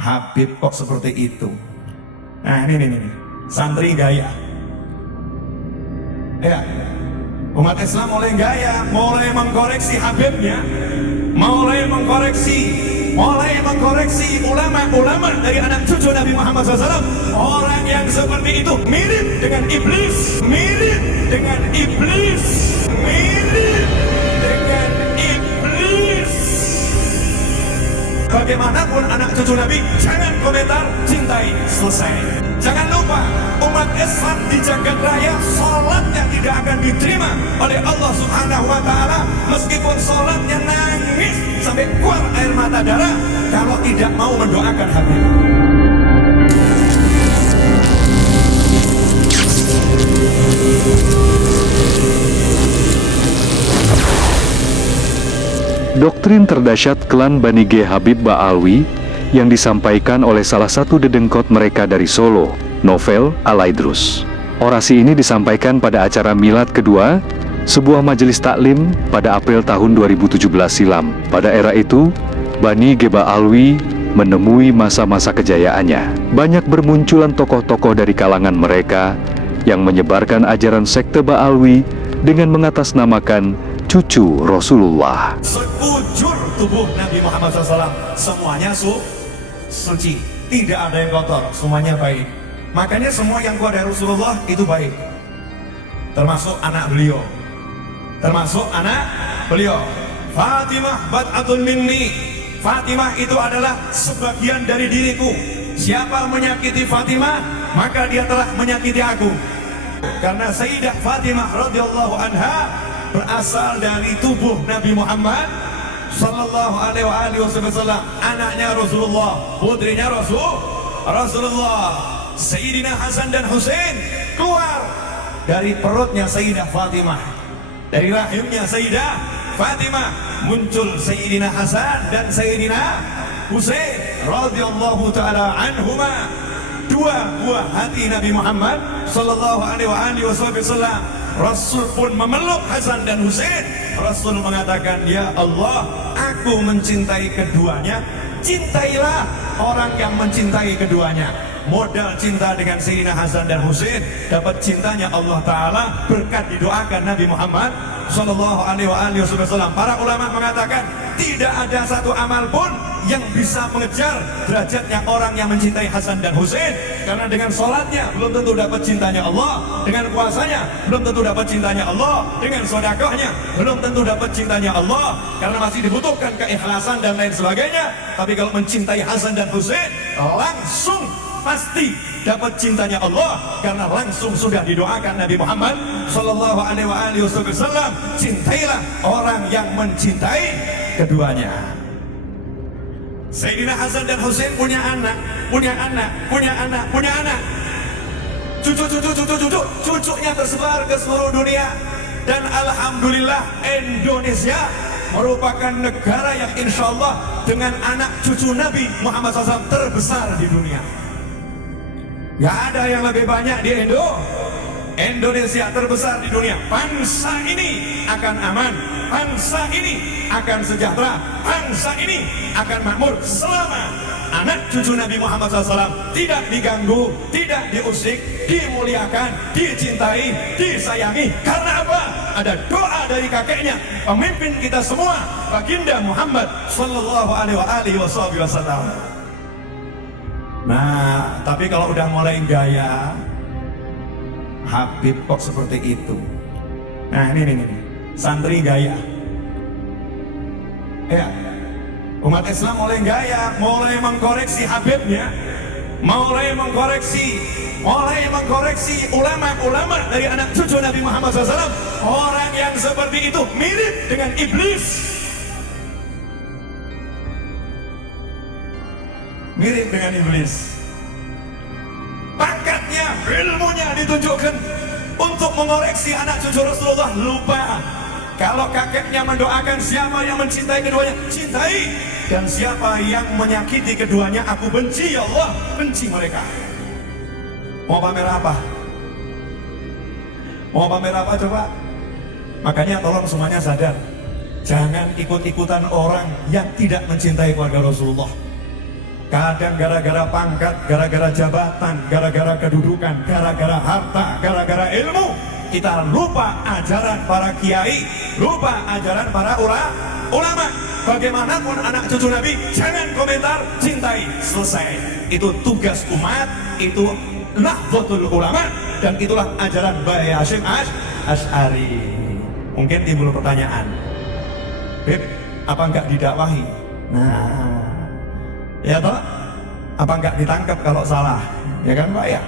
Habib kok seperti itu. Nah ini santri gaya. Ya, umat Islam mulai gaya, mulai mengkoreksi Habibnya, mulai mengkoreksi ulama-ulama dari anak cucu Nabi Muhammad SAW. Orang yang seperti itu mirip dengan iblis, mirip dengan iblis, mirip dengan iblis. Bagaimanapun anak cucu Nabi, jangan komentar, cintai, selesai. Jangan lupa, umat Islam di jagat raya sholatnya tidak akan diterima oleh Allah Subhanahu wa Ta'ala, meskipun sholatnya nangis sampai keluar air mata darah kalau tidak mau mendoakan Habib. Doktrin terdahsyat klan Bani G. Habib Ba'alwi yang disampaikan oleh salah satu dedengkot mereka dari Solo, Novel Alaidrus. Orasi ini disampaikan pada acara Milad kedua, sebuah majelis taklim pada April tahun 2017 silam. Pada era itu, Bani G. Ba'alwi menemui masa-masa kejayaannya. Banyak bermunculan tokoh-tokoh dari kalangan mereka yang menyebarkan ajaran sekte Ba'alwi dengan mengatasnamakan cucu Rasulullah. Sekujur tubuh Nabi Muhammad SAW semuanya suci, tidak ada yang kotor, semuanya baik. Makanya semua yang keluar dari Rasulullah itu baik, termasuk anak beliau, Fatimah bad'atun minni. Fatimah itu adalah sebagian dari diriku. Siapa menyakiti Fatimah, maka dia telah menyakiti aku. Karena Sayyidah Fatimah radhiyallahu anha berasal dari tubuh Nabi Muhammad sallallahu alaihi wasallam, anaknya Rasulullah, putrinya Rasulullah. Sayyidina Hasan dan Husain keluar dari perutnya Sayyidah Fatimah, dari rahimnya Sayyidah Fatimah muncul Sayyidina Hasan dan Sayyidina Husain radhiyallahu taala anhuma, dua buah hati Nabi Muhammad sallallahu alaihi wasallam. Rasul pun memeluk Hasan dan Husain. Rasul mengatakan, ya Allah, aku mencintai keduanya, cintailah orang yang mencintai keduanya. Modal cinta dengan Sayyidina Hasan dan Husain, dapat cintanya Allah Ta'ala berkat didoakan Nabi Muhammad sallallahu alaihi wasallam. Para ulama mengatakan tidak ada satu amal pun yang bisa mengejar derajatnya orang yang mencintai Hasan dan Husain. Karena dengan sholatnya belum tentu dapat cintanya Allah, dengan puasanya belum tentu dapat cintanya Allah, dengan sedekahnya belum tentu dapat cintanya Allah, karena masih dibutuhkan keikhlasan dan lain sebagainya. Tapi kalau mencintai Hasan dan Husain, langsung pasti dapat cintanya Allah, karena langsung sudah didoakan Nabi Muhammad sallallahu alaihi wasallam. Cintailah orang yang mencintai keduanya. Sayyidina Hasan dan Husain punya anak. Cucunya tersebar ke seluruh dunia. Dan alhamdulillah Indonesia merupakan negara yang insya Allah dengan anak cucu Nabi Muhammad SAW terbesar di dunia. Gak ada yang lebih banyak di Indonesia terbesar di dunia. Bangsa ini akan aman, bangsa ini akan sejahtera, bangsa ini akan makmur selama anak cucu Nabi Muhammad SAW tidak diganggu, tidak diusik, dimuliakan, dicintai, disayangi. Karena apa? Ada doa dari kakeknya, pemimpin kita semua, Baginda Muhammad sallallahu alaihi wasallam. Nah, tapi kalau udah mulai gaya, Habib kok seperti itu. Nah ini santri gaya. Ya, umat Islam mulai gaya, mulai mengkoreksi Habibnya, mulai mengkoreksi ulama-ulama dari anak cucu Nabi Muhammad SAW. Orang yang seperti itu mirip dengan iblis, mirip dengan iblis. Pangkatnya, ilmunya ditunjukkan untuk mengoreksi anak cucu Rasulullah. Lupa kalau kakeknya mendoakan siapa yang mencintai keduanya, cintai. Dan siapa yang menyakiti keduanya, aku benci, ya Allah, benci mereka. Mau pamer apa? Mau pamer apa coba? Makanya tolong semuanya sadar, jangan ikut-ikutan orang yang tidak mencintai keluarga Rasulullah. Kadang gara-gara pangkat, gara-gara jabatan, gara-gara kedudukan, gara-gara harta, gara-gara ilmu, kita lupa ajaran para kiai, lupa ajaran para ulama. Bagaimanapun anak cucu Nabi, jangan komentar, cintai, selesai. Itu tugas umat, itu Nahdlatul Ulama, dan itulah ajaran Bayi Hasyim Asy'ari. Mungkin timbul pertanyaan, Beb, apa enggak didakwahi? Nah, ya toh, apa enggak ditangkap kalau salah? Ya kan Pak ya?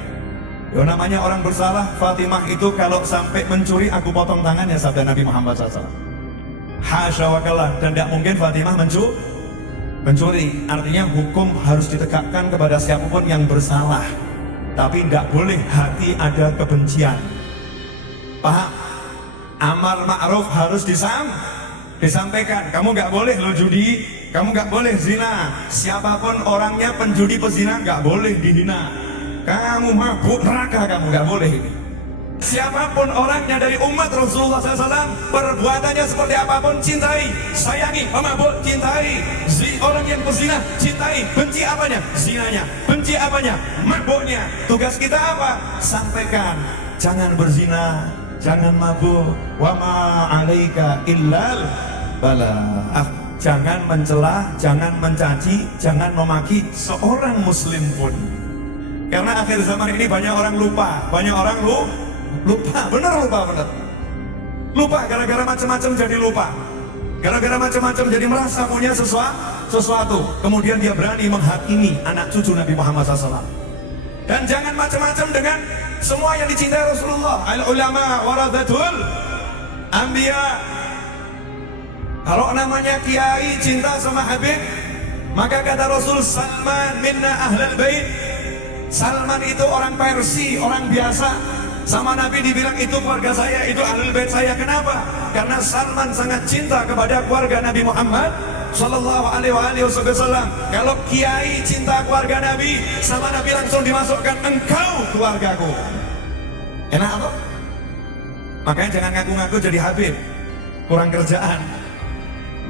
Ya namanya orang bersalah. Fatimah itu kalau sampai mencuri, aku potong tangannya, sabda Nabi Muhammad SAW. Hasya wa kalla. Dan tidak mungkin Fatimah mencuri. Artinya hukum harus ditegakkan kepada siapapun yang bersalah. Tapi tidak boleh hati ada kebencian. Paham? Amar ma'ruf harus disampaikan. Kamu nggak boleh lo judi, kamu nggak boleh zina. Siapapun orangnya, penjudi pezina nggak boleh dihina. Kamu mabuk neraka, kamu nggak boleh ini. Siapapun orangnya dari umat Rasulullah SAW, perbuatannya seperti apapun, cintai, sayangi. Pemabuk, cintai. Orang yang pezina, cintai. Benci apanya? Zinanya. Benci apanya? Mabuknya. Tugas kita apa? Sampaikan. Jangan berzina, jangan mabuk. Wa ma 'alaika illal balagh. Jangan mencela, jangan mencaci, jangan memaki seorang muslim pun. Karena akhir zaman ini banyak orang lupa, bener. Lupa gara-gara macam-macam jadi lupa. Gara-gara macam-macam jadi merasa punya sesuatu. Kemudian dia berani menghakimi anak cucu Nabi Muhammad SAW. Dan jangan macam-macam dengan semua yang dicintai Rasulullah. Al-ulama warathatul anbiya. Kalau namanya kiai cinta sama Habib, maka kata Rasul, Salman minna ahlal bait. Salman itu orang Persia, orang biasa. Sama Nabi dibilang itu keluarga saya, itu ahlul bait saya. Kenapa? Karena Salman sangat cinta kepada keluarga Nabi Muhammad Sallallahu alaihi wasallam. Kalau kiai cinta keluarga Nabi, sama Nabi langsung dimasukkan, engkau keluargaku. Enak apa? Makanya jangan ngaku-ngaku jadi Habib, kurang kerjaan.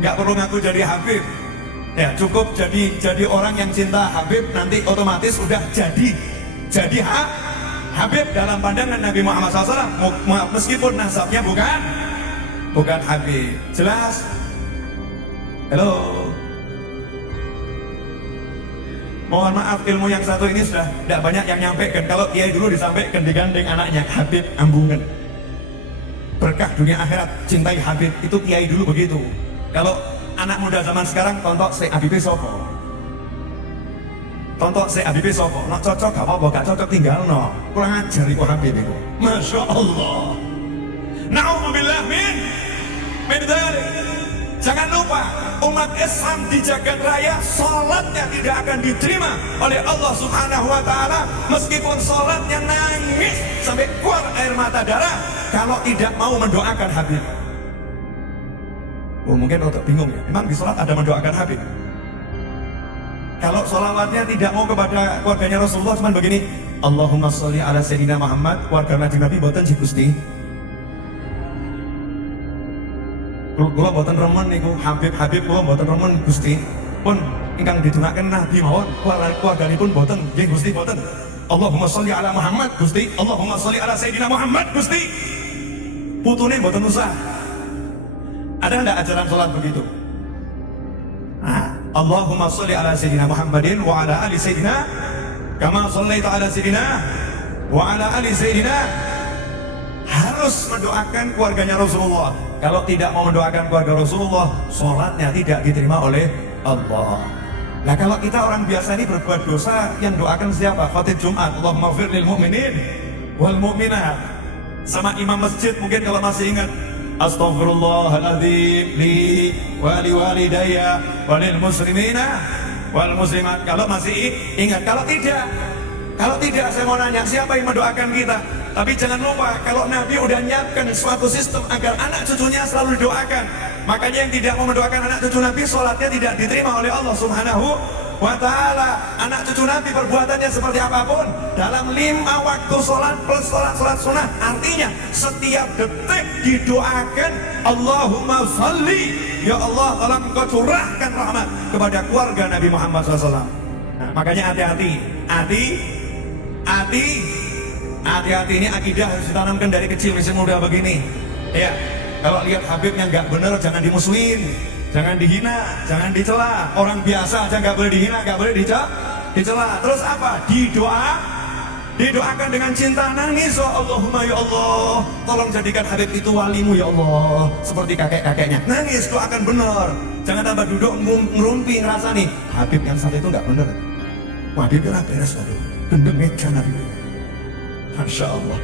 Nggak perlu ngaku jadi Habib. Ya cukup jadi orang yang cinta Habib, nanti otomatis udah jadi Habib dalam pandangan Nabi Muhammad SAW, meskipun nasabnya bukan Habib. Jelas? Halo. Mohon maaf, ilmu yang satu ini sudah tidak banyak yang nyampaikan. Kalau kiai dulu disampaikan digandeng anaknya, Habib Ambungan. Berkah dunia akhirat, cintai Habib, itu kiai dulu begitu. Kalau anak muda zaman sekarang tontok se Habib sopo. Tontok se Habib sopo. Nak cocok gak apa-apa, gak cocok tinggal no. Kurang ajar iku Habib itu. Masya Allah. Na'udzubillah min dzalik. Jangan lupa, umat Islam di jagat raya salatnya tidak akan diterima oleh Allah Subhanahu wa taala, meskipun salatnya nangis sampai keluar air mata darah kalau tidak mau mendoakan Habib. Oh, mungkin untuk bingung ya, memang di sholat ada mendoakan Habib. Kalau sholawatnya tidak mau kepada keluarganya Rasulullah, cuman begini, Allahumma sholli ala Sayyidina Muhammad, keluarga Nabi boten ji Gusti. Kula boten remen niku Habib kula boten remen Gusti. Pun ingkang didongaaken Nabi mawon, keluarganipun boten nggih Gusti boten. Allahumma sholli ala Muhammad Gusti, Allahumma sholli ala Sayyidina Muhammad Gusti. Putune boten usah. Ada enggak ajaran sholat begitu? Nah, Allahumma sholli ala Sayyidina Muhammadin wa ala ali Sayyidina kama shallaita ala Sayyidina wa ala ali Sayyidina. Harus mendoakan keluarganya Rasulullah. Kalau tidak mau mendoakan keluarga Rasulullah, sholatnya tidak diterima oleh Allah. Nah kalau kita orang biasa ini berbuat dosa, yang doakan siapa? Khatib Jumat, Allahumma fir lil mu'minin wal mu'minat. Sama imam masjid mungkin kalau masih ingat, Astaghfirullahaladzim li wali walidayya walil muslimina wal muslimat. Kalau masih ingat, kalau tidak saya mau nanya, siapa yang mendoakan kita? Tapi jangan lupa, kalau Nabi udah nyiapkan suatu sistem agar anak cucunya selalu didoakan. Makanya yang tidak mau mendoakan anak cucu Nabi, sholatnya tidak diterima oleh Allah Subhanahu wa ta'ala. Anak cucu Nabi perbuatannya seperti apapun, dalam 5 waktu sholat plus sholat sunnah, artinya setiap detik didoakan, Allahumma sholli, ya Allah tolong engkau curahkan rahmat kepada keluarga Nabi Muhammad SAW. Nah, makanya hati-hati, hati-hati ini akidah harus ditanamkan dari kecil, masih muda begini. Ya, kalau lihat Habib yang nggak bener jangan dimusuhin, jangan dihina, jangan dicela. Orang biasa aja nggak boleh dihina, nggak boleh dicela. Terus apa? Didoakan dengan cinta, nangis. Oh Allahumma ya Allah, tolong jadikan Habib itu walimu ya Allah, seperti kakek-kakeknya. Nangis, doakan bener. Jangan tambah duduk ngerumpi ngerasa nih Habib yang satu itu nggak bener. Wah, Habib itu beres, waduh, gendengnya jangan Habib. Masya Allah.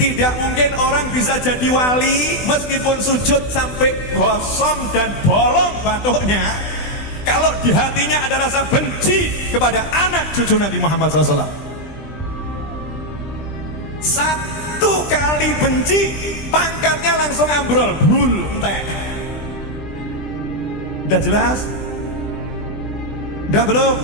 Tidak mungkin orang bisa jadi wali meskipun sujud sampai gosong dan bolong batuknya, kalau di hatinya ada rasa benci kepada anak cucu Nabi Muhammad SAW. Satu kali benci, pangkatnya langsung ambrol, teh. Udah jelas? Udah belum?